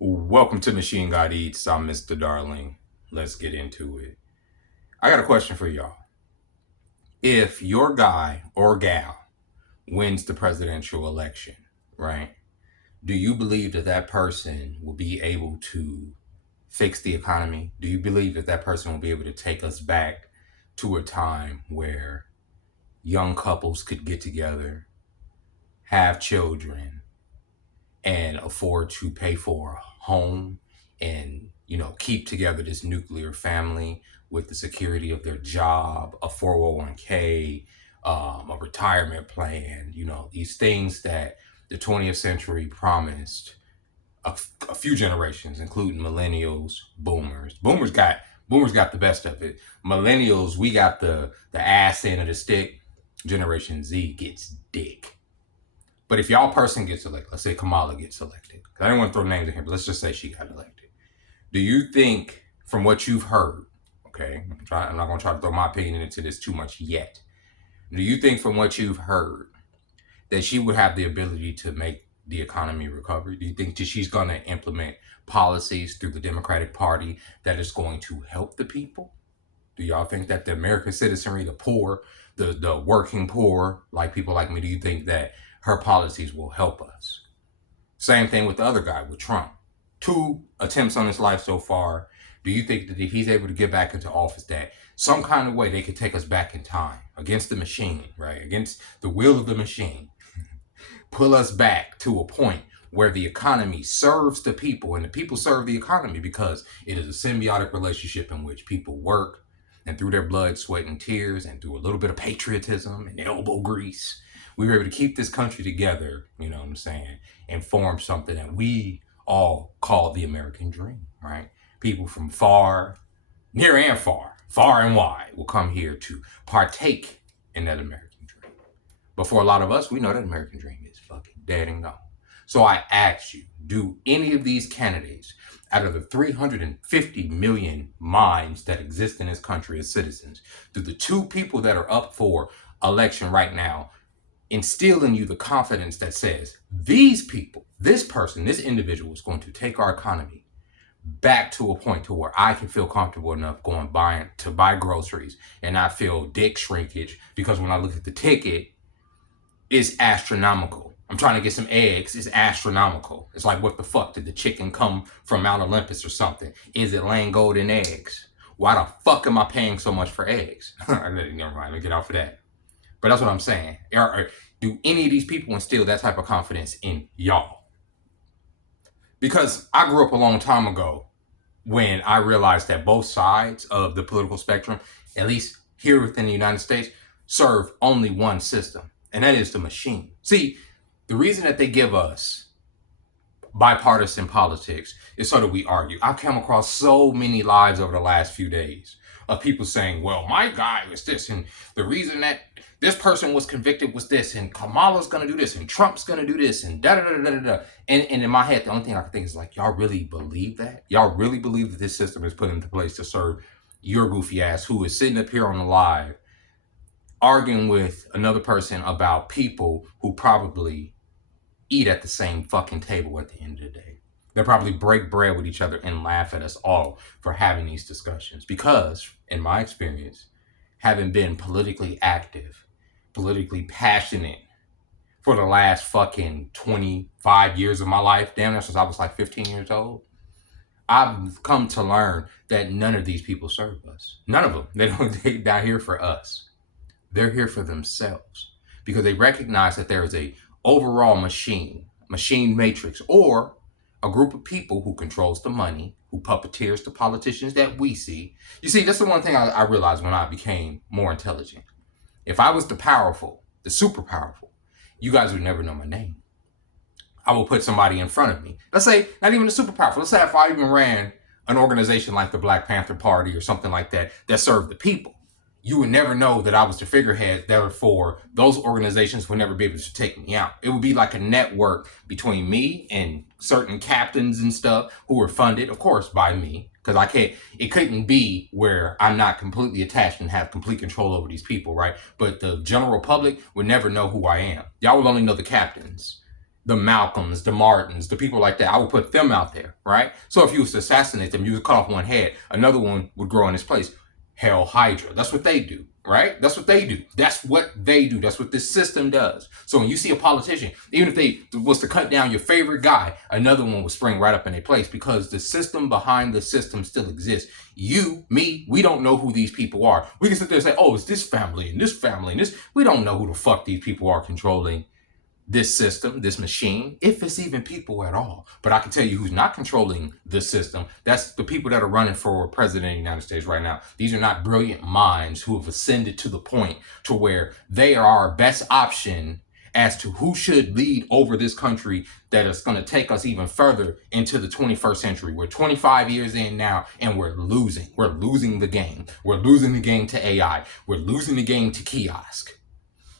Welcome to Machine God Eats. I'm Mr. Darling. Let's get into it. I got a question for y'all. If your guy or gal wins the presidential election, right? Do you believe that that person will be able to fix the economy? Do you believe that that person will be able to take us back to a time where young couples could get together, have children, and afford to pay for a home and keep together this nuclear family with the security of their job, a 401k, a retirement plan, these things that the 20th century promised a few generations, including millennials, boomers. Boomers got the best of it. Millennials, we got the ass end of the stick. Generation Z gets dick. But if y'all person gets elected, let's say Kamala gets elected, because I don't want to throw names in here, but let's just say she got elected. Do you think, from what you've heard, okay, I'm not going to try to throw my opinion into this too much yet. Do you think, from what you've heard, that she would have the ability to make the economy recover? Do you think that she's going to implement policies through the Democratic Party that is going to help the people? Do y'all think that the American citizenry, the poor, the working poor, like people like me, do you think that her policies will help us? Same thing with the other guy, with Trump. 2 attempts on his life so far. Do you think that if he's able to get back into office, that some kind of way they could take us back in time against the machine, right? Against the will of the machine, pull us back to a point where the economy serves the people and the people serve the economy, because it is a symbiotic relationship in which people work, and through their blood, sweat, and tears, and through a little bit of patriotism and elbow grease, we were able to keep this country together, you know what I'm saying, and form something that we all call the American dream, right? People from far, near and far and wide will come here to partake in that American dream. But for a lot of us, we know that American dream is fucking dead and gone. So I ask you, do any of these candidates, out of the 350 million minds that exist in this country as citizens, do the 2 people that are up for election right now instill in you the confidence that says, these people, this person, this individual is going to take our economy back to a point to where I can feel comfortable enough going to buy groceries and not feel dick shrinkage, because when I look at the ticket, it's astronomical. I'm trying to get some eggs. It's astronomical. It's like, what the fuck? Did the chicken come from Mount Olympus or something? Is it laying golden eggs? Why the fuck am I paying so much for eggs? Never mind. Let me get off of that. But that's what I'm saying. Do any of these people instill that type of confidence in y'all? Because I grew up a long time ago when I realized that both sides of the political spectrum, at least here within the United States, serve only one system, and that is the machine. See, the reason that they give us bipartisan politics is so that we argue. I've come across so many lives over the last few days of people saying, well, my guy was this, and the reason that this person was convicted was this, and Kamala's going to do this, and Trump's going to do this, and da-da-da-da-da-da. And in my head, the only thing I can think is like, y'all really believe that? Y'all really believe that this system is put into place to serve your goofy ass, who is sitting up here on the live arguing with another person about people who probably eat at the same fucking table at the end of the day? They'll probably break bread with each other and laugh at us all for having these discussions. Because, in my experience, having been politically active, politically passionate for the last fucking 25 years of my life, damn near since I was like 15 years old, I've come to learn that none of these people serve us. None of them. They're not here for us. They're here for themselves, because they recognize that there is a overall machine matrix, or a group of people who controls the money, who puppeteers the politicians that we see. You see, that's the one thing I realized when I became more intelligent. If I was the powerful, the super powerful, you guys would never know my name. I will put somebody in front of me. Let's say, not even the super powerful. Let's say if I even ran an organization like the Black Panther Party or something like that, that served the people, you would never know that I was the figurehead. Therefore, those organizations would never be able to take me out. It would be like a network between me and certain captains and stuff who were funded, of course, by me. Because it couldn't be where I'm not completely attached and have complete control over these people, right? But the general public would never know who I am. Y'all will only know the captains. the Malcolms, the Martins, the people like that. I would put them out there, right? So if you was to assassinate them, you would cut off one head, another one would grow in its place. Hail Hydra. That's what they do, right? That's what they do. That's what they do. That's what this system does. So when you see a politician, even if they was to cut down your favorite guy, another one would spring right up in their place because the system behind the system still exists. You, me, we don't know who these people are. We can sit there and say, oh, it's this family and this family and this. We don't know who the fuck these people are controlling this system, this machine, if it's even people at all. But I can tell you who's not controlling the system. That's the people that are running for president of the United States right now. These are not brilliant minds who have ascended to the point to where they are our best option as to who should lead over this country that is going to take us even further into the 21st century. We're 25 years in now and we're losing. We're losing the game. We're losing the game to AI. We're losing the game to kiosk.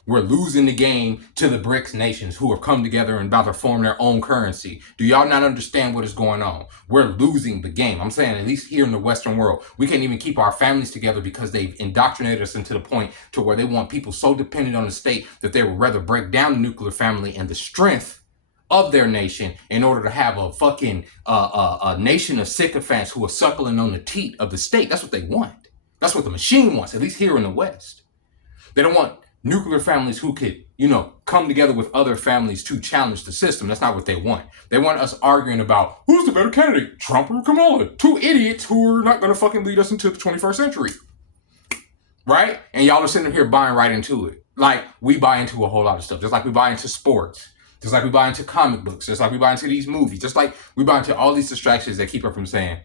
We're losing the game to the BRICS nations who have come together and about to form their own currency. Do y'all not understand what is going on? We're losing the game. I'm saying at least here in the Western world, we can't even keep our families together because they've indoctrinated us into the point to where they want people so dependent on the state that they would rather break down the nuclear family and the strength of their nation in order to have a fucking a nation of sycophants who are suckling on the teat of the state. That's what they want. That's what the machine wants, at least here in the West. They don't want nuclear families who could, come together with other families to challenge the system. That's not what they want. They want us arguing about who's the better candidate, Trump or Kamala. Two idiots who are not going to fucking lead us into the 21st century. Right? And y'all are sitting here buying right into it. Like we buy into a whole lot of stuff. Just like we buy into sports. Just like we buy into comic books. Just like we buy into these movies. Just like we buy into all these distractions that keep us from saying,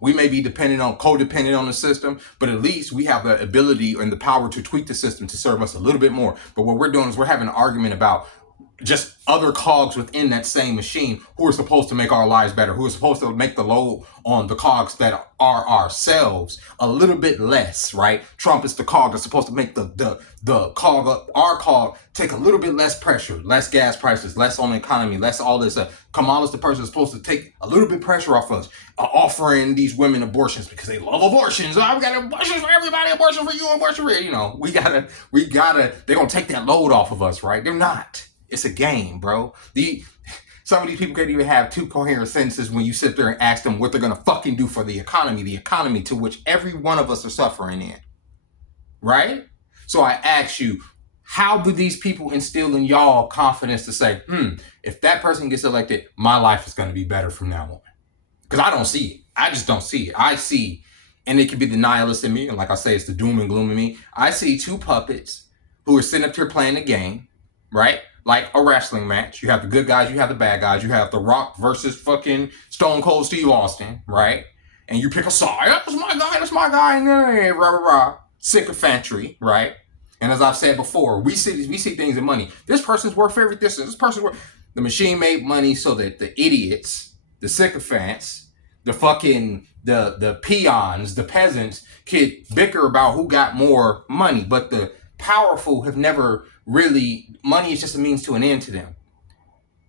we may be codependent on the system, but at least we have the ability and the power to tweak the system to serve us a little bit more. But what we're doing is we're having an argument about just other cogs within that same machine who are supposed to make our lives better, who are supposed to make the load on the cogs that are ourselves a little bit less, right? Trump is the cog that's supposed to make the cog up, our cog, take a little bit less pressure, less gas prices, less on the economy, less all this. Kamala's the person that's supposed to take a little bit pressure off us, offering these women abortions because they love abortions. Oh, we got abortions for everybody, abortion for you, abortion for you. We gotta, they're gonna take that load off of us, right? They're not. It's a game, bro. Some of these people can't even have two coherent sentences when you sit there and ask them what they're going to fucking do for the economy to which every one of us are suffering in. Right? So I ask you, how do these people instill in y'all confidence to say, if that person gets elected, my life is going to be better from now on? Because I don't see it. I just don't see it. I see, and it could be the nihilist in me, and like I say, it's the doom and gloom in me. I see two puppets who are sitting up here playing the game, right? Like a wrestling match. You have the good guys, you have the bad guys. You have The Rock versus fucking Stone Cold Steve Austin, right? And you pick a side. That's my guy. Rah, rah, rah. Sycophantry, right? And as I've said before, we see things in money. This person's worth every distance. This person's worth. The machine made money so that the idiots, the sycophants, the fucking, the peons, the peasants could bicker about who got more money. But the powerful have never really, money is just a means to an end to them.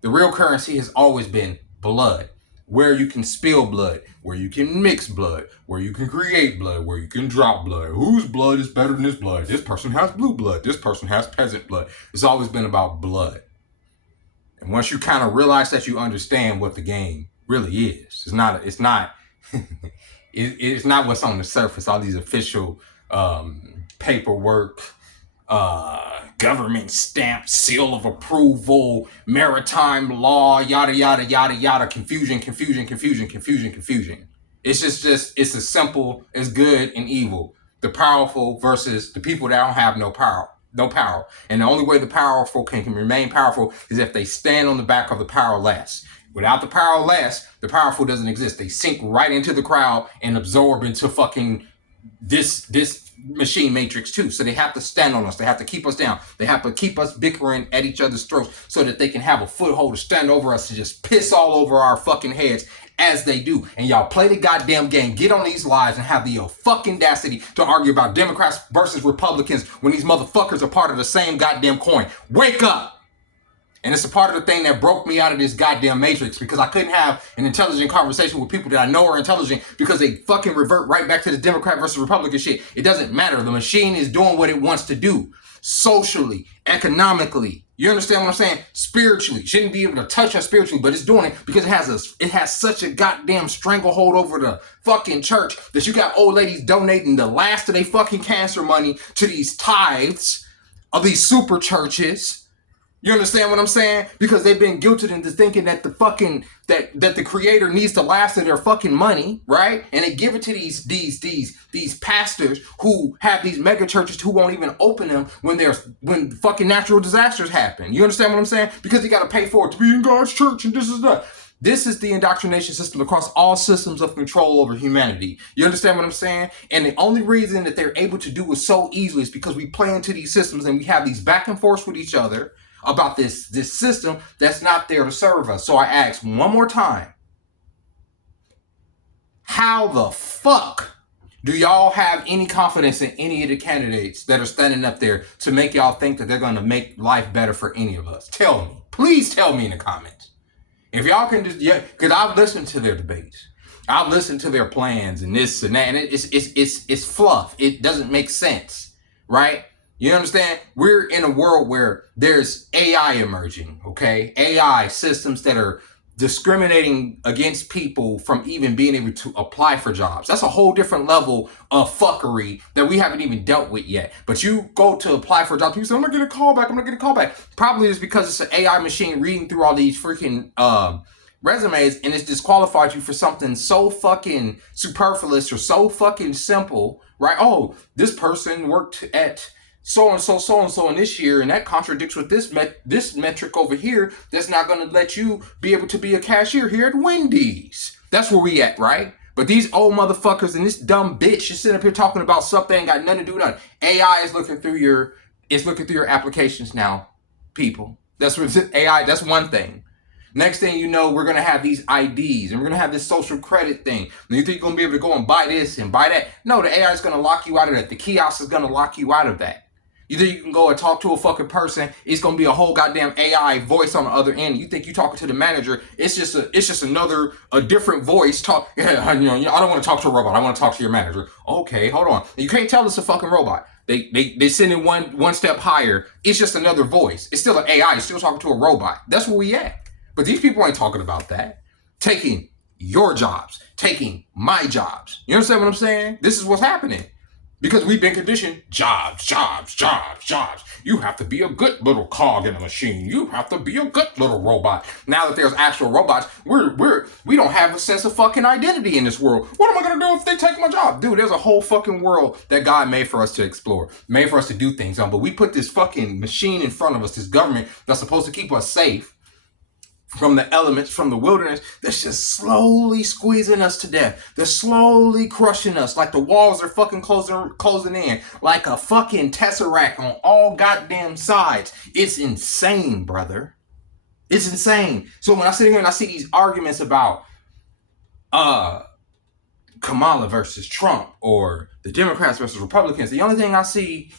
The real currency has always been blood, where you can spill blood, where you can mix blood, where you can create blood, where you can drop blood. Whose blood is better than this blood? This person has blue blood. This person has peasant blood. It's always been about blood. And once you kind of realize that, you understand what the game really is. It's not it's not what's on the surface, all these official paperwork, government stamp, seal of approval, maritime law, yada, yada, yada, yada, confusion. It's just it's as simple as good and evil. The powerful versus the people that don't have no power. And the only way the powerful can remain powerful is if they stand on the back of the powerless. Without the powerless, the powerful doesn't exist. They sink right into the crowd and absorb into fucking this machine matrix too. So they have to stand on us. They have to keep us down. They have to keep us bickering at each other's throats so that they can have a foothold to stand over us and just piss all over our fucking heads as they do. And y'all play the goddamn game, get on these lives and have the fucking audacity to argue about Democrats versus Republicans when these motherfuckers are part of the same goddamn coin. Wake up! And it's a part of the thing that broke me out of this goddamn matrix, because I couldn't have an intelligent conversation with people that I know are intelligent because they fucking revert right back to the Democrat versus Republican shit. It doesn't matter. The machine is doing what it wants to do. socially, economically. You understand what I'm saying? Spiritually. Shouldn't be able to touch us spiritually, but it's doing it because it has such a goddamn stranglehold over the fucking church that you got old ladies donating the last of their fucking cancer money to these tithes of these super churches. You understand what I'm saying? Because they've been guilted into thinking that the fucking that the creator needs the last of their fucking money, right? And they give it to these pastors who have these mega churches who won't even open them when fucking natural disasters happen. You understand what I'm saying? Because you got to pay for it to be in God's church, and this is that. This is the indoctrination system across all systems of control over humanity. You understand what I'm saying? And the only reason that they're able to do it so easily is because we play into these systems and we have these back and forths with each other about this system that's not there to serve us. So I ask one more time, how the fuck do y'all have any confidence in any of the candidates that are standing up there to make y'all think that they're going to make life better for any of us? Tell me. Please tell me in the comments. If y'all can just, yeah, because I've listened to their debates. I've listened to their plans and this and that, and it's fluff. It doesn't make sense, right? You understand? We're in a world where there's AI emerging, okay? AI systems that are discriminating against people from even being able to apply for jobs. That's a whole different level of fuckery that we haven't even dealt with yet. But you go to apply for a job, people say, I'm not getting a call back, I'm not getting a call back. Probably it's because it's an AI machine reading through all these freaking resumes and it's disqualified you for something so fucking superfluous or so fucking simple, right? Oh, this person worked at so-and-so in this year, and that contradicts with this metric over here that's not going to let you be able to be a cashier here at Wendy's. That's where we at, right? But these old motherfuckers and this dumb bitch is sitting up here talking about stuff that ain't got nothing to do with nothing. AI is looking through your applications now, people. That's what AI, that's one thing. Next thing you know, we're going to have these IDs and we're going to have this social credit thing. And you think you're going to be able to go and buy this and buy that? No, the AI is going to lock you out of that. The kiosk is going to lock you out of that. You think you can go and talk to a fucking person? It's gonna be a whole goddamn AI voice on the other end. You think you talking to the manager? It's just a different voice talk. Yeah, I don't want to talk to a robot. I want to talk to your manager. Okay, hold on. You can't tell it's a fucking robot. They send it one step higher. It's just another voice. It's still an AI. It's still talking to a robot. That's where we at. But these people ain't talking about that. Taking your jobs, taking my jobs. You understand what I'm saying? This is what's happening. Because we've been conditioned, jobs. You have to be a good little cog in a machine. You have to be a good little robot. Now that there's actual robots, we don't have a sense of fucking identity in this world. What am I gonna do if they take my job? Dude, there's a whole fucking world that God made for us to explore, made for us to do things on. But we put this fucking machine in front of us, this government that's supposed to keep us safe from the elements, from the wilderness, that's just slowly squeezing us to death. They're slowly crushing us like the walls are fucking closing in like a fucking tesseract on all goddamn sides. It's insane, brother. It's insane. So when I sit here and I see these arguments about Kamala versus Trump or the Democrats versus Republicans, the only thing I see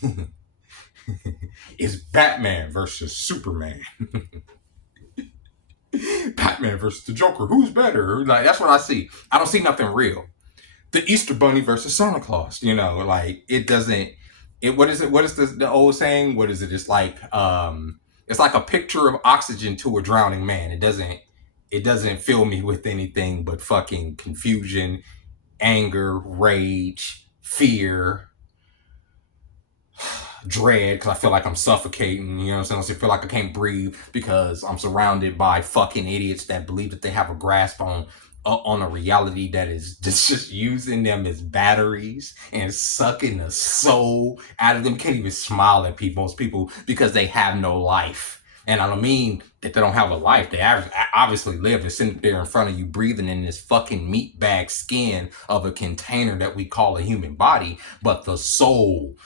is Batman versus Superman. Batman versus the Joker. Who's better? Like, that's what I see. I don't see nothing real. The Easter Bunny versus Santa Claus. Like it doesn't. What is it? What is the old saying? What is it? It's like a picture of oxygen to a drowning man. It doesn't fill me with anything but fucking confusion, anger, rage, fear, dread, because I feel like I'm suffocating, you know what I'm saying? I feel like I can't breathe because I'm surrounded by fucking idiots that believe that they have a grasp on a reality that is just using them as batteries and sucking the soul out of them. Can't even smile at most people because they have no life. And I don't mean that they don't have a life. They obviously live. They're sitting there in front of you breathing in this fucking meat bag skin of a container that we call a human body. But the soul,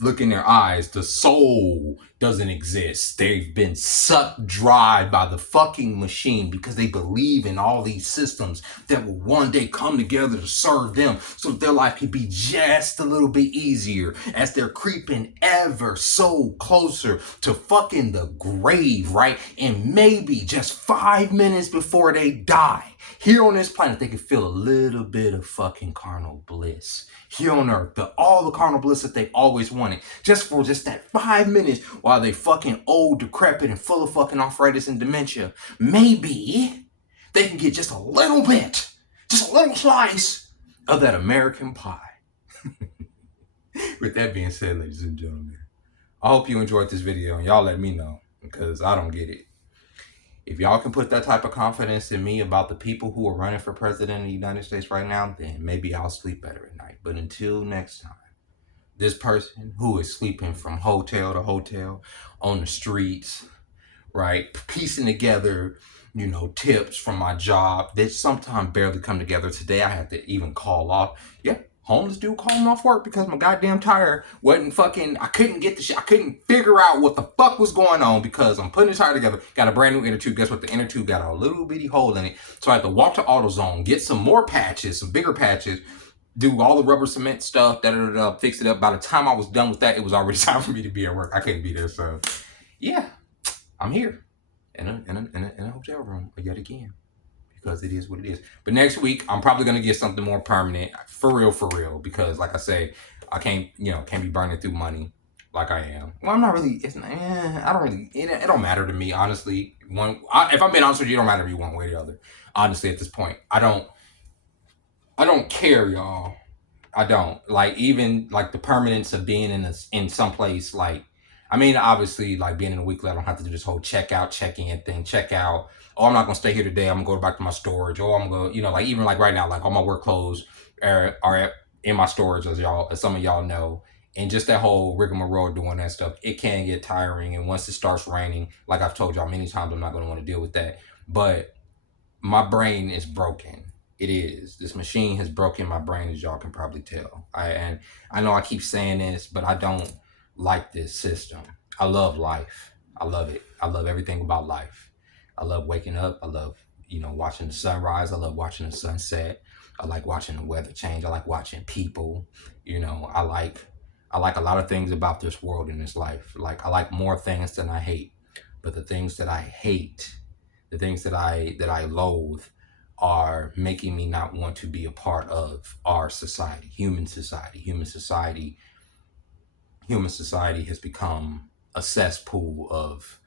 look in their eyes, the soul doesn't exist. They've been sucked dry by the fucking machine because they believe in all these systems that will one day come together to serve them so that their life can be just a little bit easier as they're creeping ever so closer to fucking the grave, right? And maybe just 5 minutes before they die, here on this planet, they can feel a little bit of fucking carnal bliss. Here on earth, all the carnal bliss that they've always wanted, just for just that 5 minutes while they fucking old, decrepit, and full of fucking arthritis and dementia. Maybe they can get just a little bit, just a little slice of that American pie. With that being said, ladies and gentlemen, I hope you enjoyed this video and y'all let me know because I don't get it. If y'all can put that type of confidence in me about the people who are running for president of the United States right now, then maybe I'll sleep better at night. But until next time, this person who is sleeping from hotel to hotel on the streets, right, piecing together, tips from my job that sometimes barely come together. Today I had to even call off. Yeah, homeless dude calling off work because my goddamn tire wasn't fucking, I couldn't get the shit. I couldn't figure out what the fuck was going on because I'm putting the tire together. Got a brand new inner tube. Guess what? The inner tube got a little bitty hole in it. So I had to walk to AutoZone, get some more patches, some bigger patches, do all the rubber cement stuff, fix it up. By the time I was done with that, it was already time for me to be at work. I couldn't be there. So yeah, I'm here in a hotel room yet again. Because it is what it is. But next week, I'm probably going to get something more permanent. For real. Because like I say, I can't be burning through money like I am. Well, I'm not really, I don't really, it don't matter to me, honestly. If I'm being honest with you, it don't matter to me one way or the other. Honestly, at this point, I don't care, y'all. I don't. Like, even like the permanence of being in some place, like, I mean, obviously, like being in a weekly, I don't have to do this whole check out, check in thing, check out. Oh, I'm not going to stay here today. I'm going to go back to my storage. Oh, I'm going to, like even like right now, like all my work clothes are in my storage, as some of y'all know. And just that whole rigmarole doing that stuff, it can get tiring. And once it starts raining, like I've told y'all many times, I'm not going to want to deal with that. But my brain is broken. It is. This machine has broken my brain, as y'all can probably tell. And I know I keep saying this, but I don't like this system. I love life. I love it. I love everything about life. I love waking up. I love, watching the sunrise. I love watching the sunset. I like watching the weather change. I like watching people. I like a lot of things about this world and this life. Like I like more things than I hate. But the things that I hate, the things that I loathe, are making me not want to be a part of our society, human society. Human society has become a cesspool of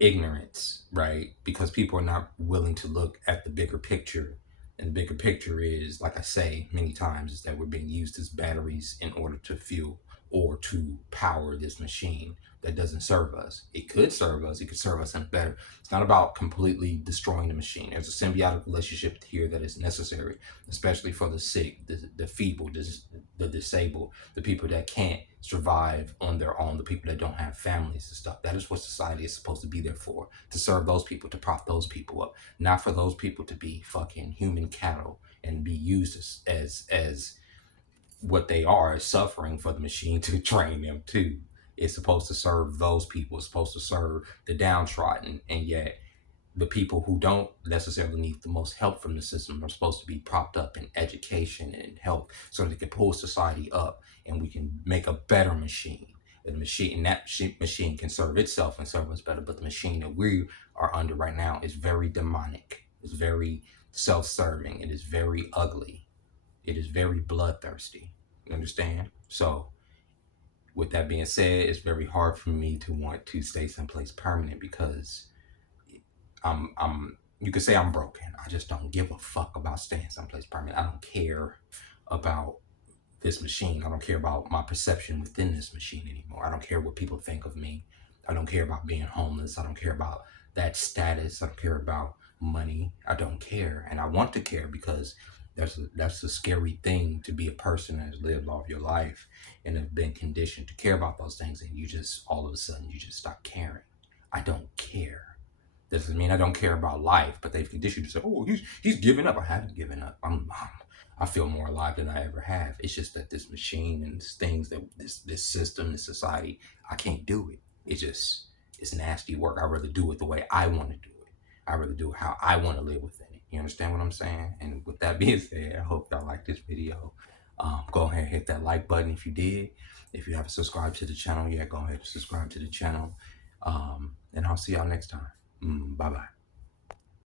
ignorance, right? Because people are not willing to look at the bigger picture. And the bigger picture is, like I say many times, is that we're being used as batteries in order to fuel or to power this machine that doesn't serve us. It could serve us. It could serve us in better. It's not about completely destroying the machine. There's a symbiotic relationship here that is necessary, especially for the sick, the feeble, the disabled, the people that can't survive on their own, the people that don't have families and stuff. That is what society is supposed to be there for, to serve those people, to prop those people up, not for those people to be fucking human cattle and be used as what they are, suffering for the machine to train them to. It's supposed to serve those people. It's supposed to serve the downtrodden. And yet the people who don't necessarily need the most help from the system are supposed to be propped up in education and health so that they can pull society up and we can make a better machine. And that machine can serve itself and serve us better. But the machine that we are under right now is very demonic. It's very self-serving. It is very ugly. It is very bloodthirsty. You understand? So with that being said, it's very hard for me to want to stay someplace permanent because you could say I'm broken. I just don't give a fuck about staying someplace permanent. I don't care about this machine. I don't care about my perception within this machine anymore. I don't care what people think of me. I don't care about being homeless. I don't care about that status. I don't care about money. I don't care. And I want to care because that's a scary thing, to be a person that has lived all of your life and have been conditioned to care about those things, and you just all of a sudden you just stop caring. I don't care. Doesn't mean I don't care about life, but they've conditioned you to say, "Oh, he's giving up." I haven't given up. I feel more alive than I ever have. It's just that this machine and these things, that this system, this society, I can't do it. It just It's nasty work. I'd rather do it the way I want to do it. I'd rather do it how I want to live within it. You understand what I'm saying? And with that being said, I hope y'all like this video. Go ahead and hit that like button if you did. If you haven't subscribed to the channel yet, go ahead and subscribe to the channel. And I'll see y'all next time. Bye-bye.